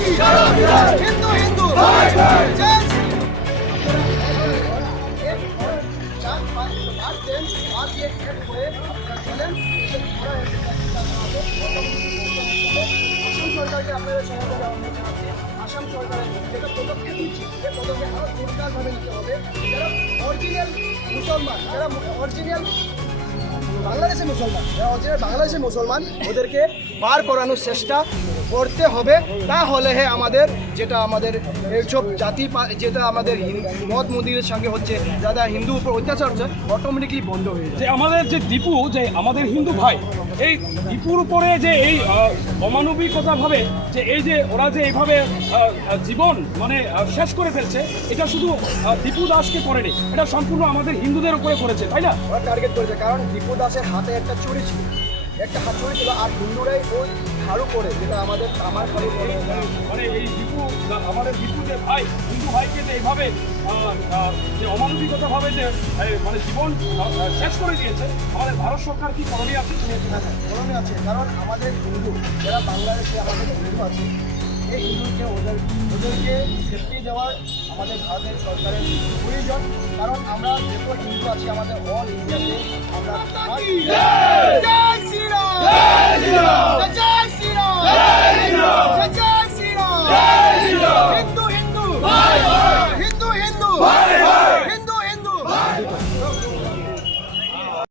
হিন্দু হিন্দু সরকারকে আপনাদের সহযোগিতা অনুরোধ জানাচ্ছি। আসাম সরকারের যেটা পদক্ষেপ নিচ্ছে সে পদক্ষেপ আরও জোরদারভাবে নিতে হবে। যারা অরিজিনাল মুসলমান, যারা অরিজিনাল বাংলাদেশের মুসলমান, যারা অরিজিনাল বাংলাদেশের মুসলমান, ওদেরকে বার করানোর চেষ্টা করতে হবে। তাহলে আমাদের যেটা আমাদের এইসব জাতি যেটা আমাদের মত মন্দিরের সঙ্গে হচ্ছে, যারা হিন্দু উপর অত্যাচার হচ্ছে, অটোমেটিকলি বন্ধ হয়ে যায়। যে আমাদের যে দীপু, যে আমাদের হিন্দু ভাই, এই দীপুর উপরে যে এই অমানবিকতাভাবে যে এই যে ওরা যে এইভাবে জীবন মানে শেষ করে ফেলছে, এটা শুধু দীপু দাসকে করেনি, এটা সম্পূর্ণ আমাদের হিন্দুদের উপরে করেছে, তাই না? ওরা টার্গেট করেছে, কারণ দীপু দাসের হাতে একটা ছুরি ছিল, একটা হাত ছুরি ছিল, আর হিন্দুরাই ওই ঝাড়ু করে, যেটা আমাদের আমার খালি মানে এই দীপু, আমাদের দীপু যে ভাই, হিন্দু ভাইকে যে এইভাবে যে অমানবিকতাভাবে যে মানে জীবন শেষ করে দিয়েছে, আমাদের ভারত সরকার কি করণীয় আছে? করণীয় আছে, কারণ আমাদের হিন্দু যারা বাংলাদেশে আমাদের হিন্দু আছে, এই হিন্দুকে ওদেরকে সেফটি দেওয়ার আমাদের ভারতের সরকারের প্রয়োজন। কারণ আমরা যেসব হিন্দু আছি আমাদের অল ইন্ডিয়াতে আমরা